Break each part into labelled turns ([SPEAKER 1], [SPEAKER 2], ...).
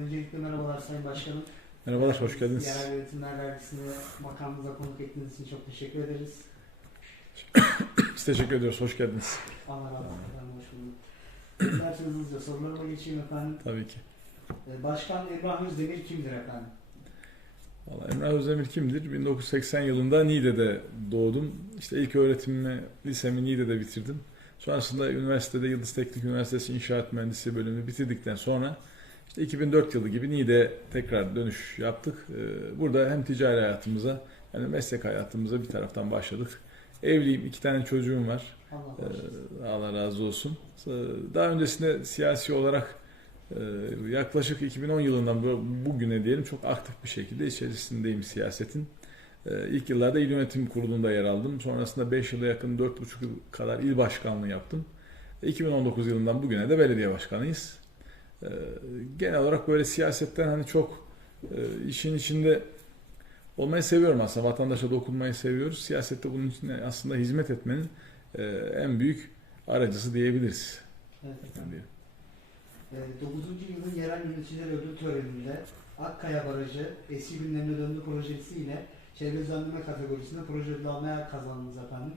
[SPEAKER 1] Öncelikle merhabalar Sayın Başkanım.
[SPEAKER 2] Merhabalar, hoş geldiniz.
[SPEAKER 1] Yerel Yönetimler Dergisi'ne makamımıza konuk ettiğiniz için çok teşekkür ederiz.
[SPEAKER 2] Biz teşekkür ediyoruz, hoş geldiniz.
[SPEAKER 1] Allah razı olsun. efendim, Hoş bulduk. İsterseniz hızlıca sorularıma geçeyim efendim.
[SPEAKER 2] Tabii ki.
[SPEAKER 1] Ee, Başkan Emrah Özdemir kimdir efendim?
[SPEAKER 2] Vallahi Emrah Özdemir kimdir? 1980 yılında Niğde'de doğdum. İşte ilk öğretimimi, lisemi Niğde'de bitirdim. Sonrasında üniversitede Yıldız Teknik Üniversitesi İnşaat Mühendisliği bölümünü bitirdikten sonra işte 2004 yılı gibi Niğde'ye tekrar dönüş yaptık. Ee, Burada hem ticari hayatımıza hem de meslek hayatımıza bir taraftan başladık. Evliyim, iki tane çocuğum var.
[SPEAKER 1] Allah
[SPEAKER 2] Ee. Allah razı olsun. Ee, Daha öncesinde siyasi olarak e, yaklaşık 2010 yılından bu- bugüne diyelim çok aktif bir şekilde içerisindeyim siyasetin. İlk yıllarda il yönetim kurulunda yer aldım. Sonrasında 5 yıla yakın 4,5 yıl kadar il başkanlığı yaptım. 2019 yılından bugüne de belediye başkanıyız. Ee, Genel olarak böyle siyasetten hani çok e, işin içinde olmayı seviyorum aslında. Vatandaşa dokunmayı seviyoruz. Siyasette bunun için aslında hizmet etmenin e, en büyük aracısı diyebiliriz.
[SPEAKER 1] Evet efendim. Ee, 9. yılın yerel yöneticiler ödül töreninde Akkaya Barajı eski günlerine döndü projesiyle çevre düzenleme kategorisinde proje ödülü almaya kazandınız efendim.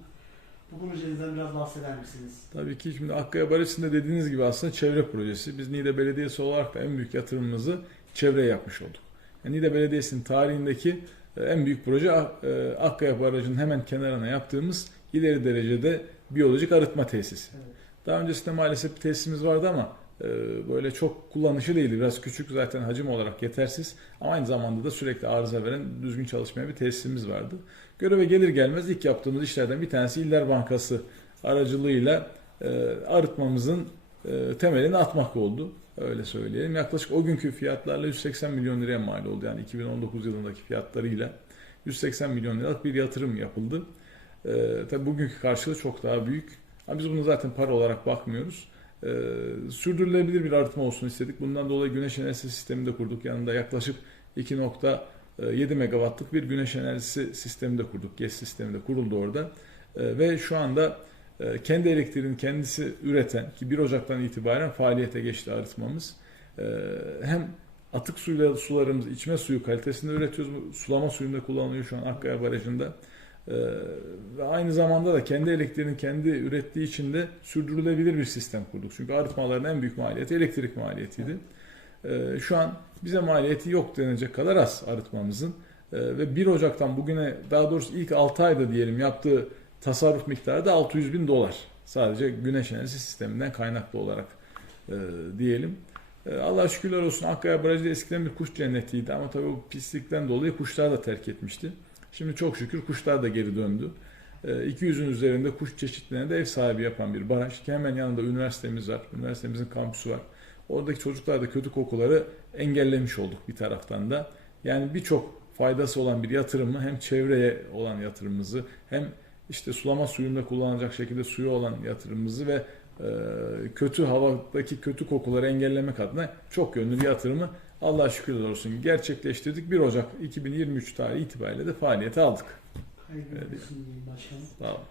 [SPEAKER 1] Bu projenizden biraz bahseder misiniz?
[SPEAKER 2] Tabii ki şimdi Akkaya Barajı'nda dediğiniz gibi aslında çevre projesi. Biz Niğde Belediyesi olarak da en büyük yatırımımızı çevreye yapmış olduk. Yani Niğde Belediyesi'nin tarihindeki e, en büyük proje e, Akkaya Barajı'nın hemen kenarına yaptığımız ileri derecede biyolojik arıtma tesisi.
[SPEAKER 1] Evet.
[SPEAKER 2] Daha öncesinde maalesef bir tesisimiz vardı ama e, böyle çok kullanışı değildi. Biraz küçük zaten hacim olarak yetersiz ama aynı zamanda da sürekli arıza veren düzgün çalışmayan bir tesisimiz vardı. Göreve gelir gelmez ilk yaptığımız işlerden bir tanesi İller Bankası aracılığıyla e, arıtmamızın e, temelini atmak oldu. Öyle söyleyelim. Yaklaşık o günkü fiyatlarla 180 milyon liraya mal oldu. Yani 2019 yılındaki fiyatlarıyla 180 milyon liralık bir yatırım yapıldı. E, tabii bugünkü karşılığı çok daha büyük. Ama biz bunu zaten para olarak bakmıyoruz. E, sürdürülebilir bir arıtma olsun istedik. Bundan dolayı güneş enerjisi sistemi de kurduk. Yanında yaklaşık 2.7 megawattlık bir güneş enerjisi sistemi de kurduk. GES sistemi de kuruldu orada. E, ve şu anda e, kendi elektriğini kendisi üreten ki 1 Ocak'tan itibaren faaliyete geçti arıtmamız. E, hem atık suyla sularımız içme suyu kalitesinde üretiyoruz. Sulama suyunda kullanılıyor şu an Akkaya Barajı'nda. Ee, ve aynı zamanda da kendi elektriğini kendi ürettiği için de sürdürülebilir bir sistem kurduk. Çünkü arıtmaların en büyük maliyeti elektrik maliyetiydi. Ee, şu an bize maliyeti yok denecek kadar az arıtmamızın. Ee, ve 1 Ocak'tan bugüne daha doğrusu ilk 6 ayda diyelim yaptığı tasarruf miktarı da 600 bin dolar. Sadece güneş enerjisi sisteminden kaynaklı olarak e, diyelim. Allah şükürler olsun Akkaya Barajı eskiden bir kuş cennetiydi ama tabii o pislikten dolayı kuşlar da terk etmişti. Şimdi çok şükür kuşlar da geri döndü. E, 200'ün üzerinde kuş çeşitlerine de ev sahibi yapan bir baraj. Ki hemen yanında üniversitemiz var. Üniversitemizin kampüsü var. Oradaki çocuklar da kötü kokuları engellemiş olduk bir taraftan da. Yani birçok faydası olan bir yatırımı hem çevreye olan yatırımımızı hem işte sulama suyunda kullanılacak şekilde suyu olan yatırımımızı ve e, kötü havadaki kötü kokuları engellemek adına çok yönlü bir yatırımı Allah'a şükürler olsun gerçekleştirdik. 1 Ocak 2023 tarihi itibariyle de faaliyete aldık.
[SPEAKER 1] Hayırlı
[SPEAKER 2] Evet.
[SPEAKER 1] olsun diyeyim başkanım.
[SPEAKER 2] Sağ olun.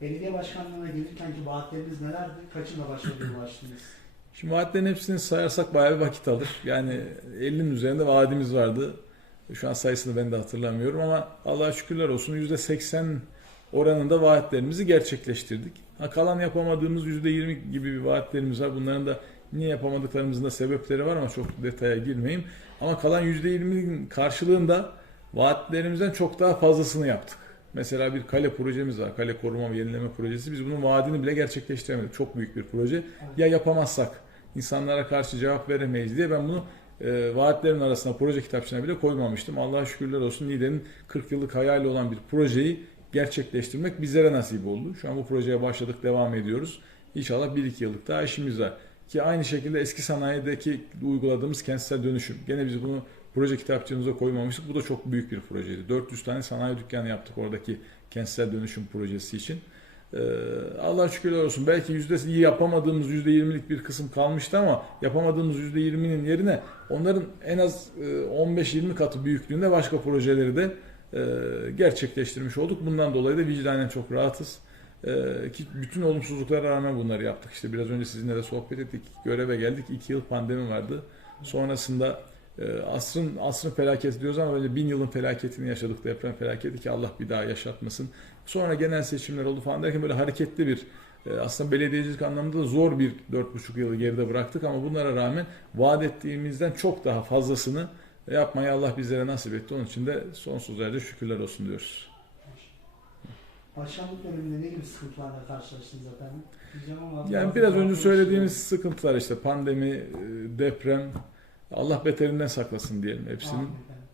[SPEAKER 1] Belediye başkanlığına gelirkenki vaatleriniz nelerdi? Kaçına başladı ulaştınız?
[SPEAKER 2] Şimdi vaatlerin hepsini sayarsak bayağı bir vakit alır. Yani 50'nin üzerinde vaadimiz vardı. Şu an sayısını ben de hatırlamıyorum ama Allah'a şükürler olsun %80 oranında vaatlerimizi gerçekleştirdik. Ha, kalan yapamadığımız %20 gibi bir vaatlerimiz var. Bunların da niye yapamadıklarımızın da sebepleri var ama çok detaya girmeyeyim. Ama kalan %20'nin karşılığında vaatlerimizden çok daha fazlasını yaptık. Mesela bir kale projemiz var. Kale koruma ve yenileme projesi. Biz bunun vaadini bile gerçekleştiremedik. Çok büyük bir proje. Ya yapamazsak insanlara karşı cevap veremeyiz diye ben bunu e, vaatlerin arasına proje kitapçığına bile koymamıştım. Allah'a şükürler olsun Niğde'nin 40 yıllık hayali olan bir projeyi gerçekleştirmek bizlere nasip oldu. Şu an bu projeye başladık, devam ediyoruz. İnşallah 1-2 yıllık daha işimiz var. Ki aynı şekilde eski sanayideki uyguladığımız kentsel dönüşüm. Gene biz bunu proje kitapçığımıza koymamıştık. Bu da çok büyük bir projeydi. 400 tane sanayi dükkanı yaptık oradaki kentsel dönüşüm projesi için. Ee, Allah şükürler olsun. Belki yüzde iyi yapamadığımız yüzde yirmilik bir kısım kalmıştı ama yapamadığımız yüzde yirminin yerine onların en az e, 15-20 katı büyüklüğünde başka projeleri de e, gerçekleştirmiş olduk. Bundan dolayı da vicdanen çok rahatız. E, ki bütün olumsuzluklara rağmen bunları yaptık. İşte biraz önce sizinle de sohbet ettik. Göreve geldik. İki yıl pandemi vardı. Sonrasında e, asrın asrın felaketi diyoruz ama böyle bin yılın felaketini yaşadık deprem felaketi ki Allah bir daha yaşatmasın. Sonra genel seçimler oldu falan derken böyle hareketli bir e, aslında belediyecilik anlamında da zor bir dört buçuk yılı geride bıraktık ama bunlara rağmen vaat ettiğimizden çok daha fazlasını yapmayı Allah bizlere nasip etti. Onun için de sonsuz derece şükürler olsun diyoruz.
[SPEAKER 1] Başkanlık döneminde ne gibi sıkıntılarla karşılaştınız efendim?
[SPEAKER 2] Yani biraz önce söylediğimiz sıkıntılar işte pandemi, e, deprem, Allah beterinden saklasın diyelim hepsinin.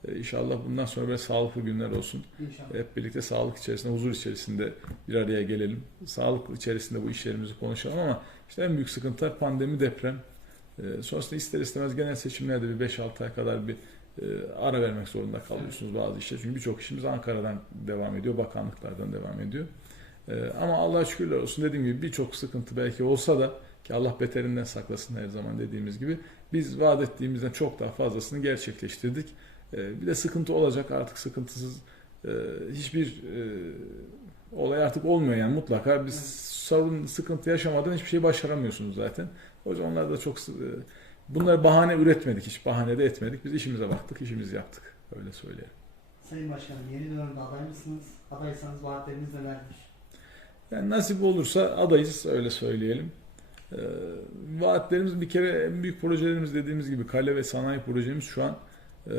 [SPEAKER 2] E, İnşallah bundan sonra böyle sağlıklı günler olsun.
[SPEAKER 1] İnşallah.
[SPEAKER 2] Hep birlikte sağlık içerisinde, huzur içerisinde bir araya gelelim. Sağlık içerisinde bu işlerimizi konuşalım ama işte en büyük sıkıntılar pandemi, deprem. E, sonrasında ister istemez genel seçimlerde bir 5-6 ay kadar bir ara vermek zorunda kalıyorsunuz bazı işler. Çünkü birçok işimiz Ankara'dan devam ediyor, bakanlıklardan devam ediyor. E, ama Allah'a şükürler olsun dediğim gibi birçok sıkıntı belki olsa da ki Allah beterinden saklasın her zaman dediğimiz gibi biz vaat ettiğimizden çok daha fazlasını gerçekleştirdik. E, bir de sıkıntı olacak artık sıkıntısız e, hiçbir e, olay artık olmuyor yani mutlaka biz sorun sıkıntı yaşamadan hiçbir şey başaramıyorsunuz zaten. O yüzden onlar da çok e, bunları bahane üretmedik hiç bahane de etmedik. Biz işimize baktık, işimizi yaptık. Öyle söyleyelim.
[SPEAKER 1] Sayın Başkanım yeni dönemde aday mısınız? Adaysanız vaatleriniz nelerdir?
[SPEAKER 2] Yani nasip olursa adayız öyle söyleyelim. Ee, vaatlerimiz bir kere en büyük projelerimiz dediğimiz gibi kale ve sanayi projemiz şu an e,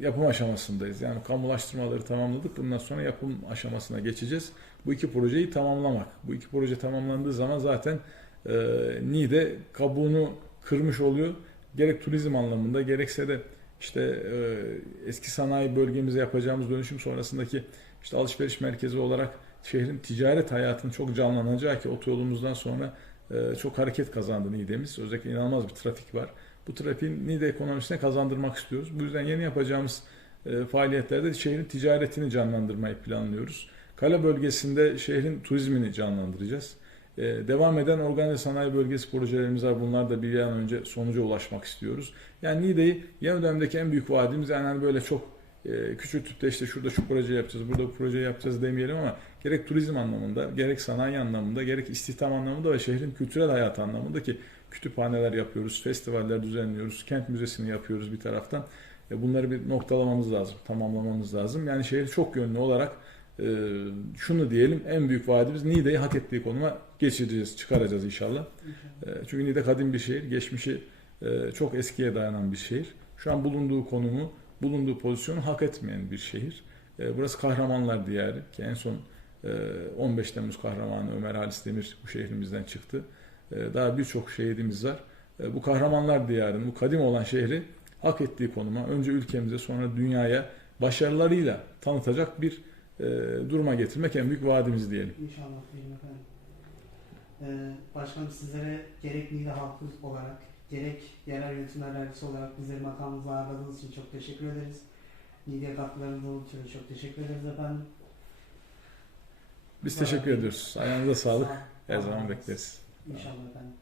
[SPEAKER 2] yapım aşamasındayız. Yani kamulaştırmaları tamamladık. Bundan sonra yapım aşamasına geçeceğiz. Bu iki projeyi tamamlamak. Bu iki proje tamamlandığı zaman zaten e, NİDE kabuğunu kırmış oluyor. Gerek turizm anlamında gerekse de işte e, eski sanayi bölgemize yapacağımız dönüşüm sonrasındaki işte alışveriş merkezi olarak şehrin ticaret hayatının çok canlanacağı ki otoyolumuzdan sonra e, çok hareket kazandı Niğde'miz. Özellikle inanılmaz bir trafik var. Bu trafiğin Niğde ekonomisine kazandırmak istiyoruz. Bu yüzden yeni yapacağımız e, faaliyetlerde şehrin ticaretini canlandırmayı planlıyoruz. Kale bölgesinde şehrin turizmini canlandıracağız. E, devam eden organize sanayi bölgesi projelerimiz var. Bunlar da bir an önce sonuca ulaşmak istiyoruz. Yani Niğde'yi yeni dönemdeki en büyük vaadimiz yani hani böyle çok e, küçültüp de işte şurada şu proje yapacağız, burada bu proje yapacağız demeyelim ama gerek turizm anlamında, gerek sanayi anlamında, gerek istihdam anlamında ve şehrin kültürel hayatı anlamında ki kütüphaneler yapıyoruz, festivaller düzenliyoruz, kent müzesini yapıyoruz bir taraftan. E, bunları bir noktalamamız lazım, tamamlamamız lazım. Yani şehir çok yönlü olarak e, şunu diyelim en büyük vaadimiz Niğde'yi hak ettiği konuma geçireceğiz, çıkaracağız inşallah. E, Çünkü Niğde kadim bir şehir, geçmişi e, çok eskiye dayanan bir şehir. Şu an bulunduğu konumu, bulunduğu pozisyonu hak etmeyen bir şehir. E, Burası kahramanlar diyarı ki en son e, 15 Temmuz kahramanı Ömer Halis Demir bu şehrimizden çıktı. E, Daha birçok şehidimiz var. E, Bu kahramanlar diyarının, bu kadim olan şehri hak ettiği konuma önce ülkemize sonra dünyaya başarılarıyla tanıtacak bir e, duruma getirmek en büyük vaadimiz diyelim.
[SPEAKER 1] İnşallah diyelim efendim. Ee, başkanım sizlere gerek Niğde halkı olarak gerek yerel yönetimler vergisi olarak bizleri makamımıza ağırladığınız için çok teşekkür ederiz. Niğde'ye katkılarınız için çok teşekkür ederiz efendim.
[SPEAKER 2] Biz teşekkür ediyoruz. Ayağınıza sağlık. Her zaman bekleriz.
[SPEAKER 1] İnşallah efendim.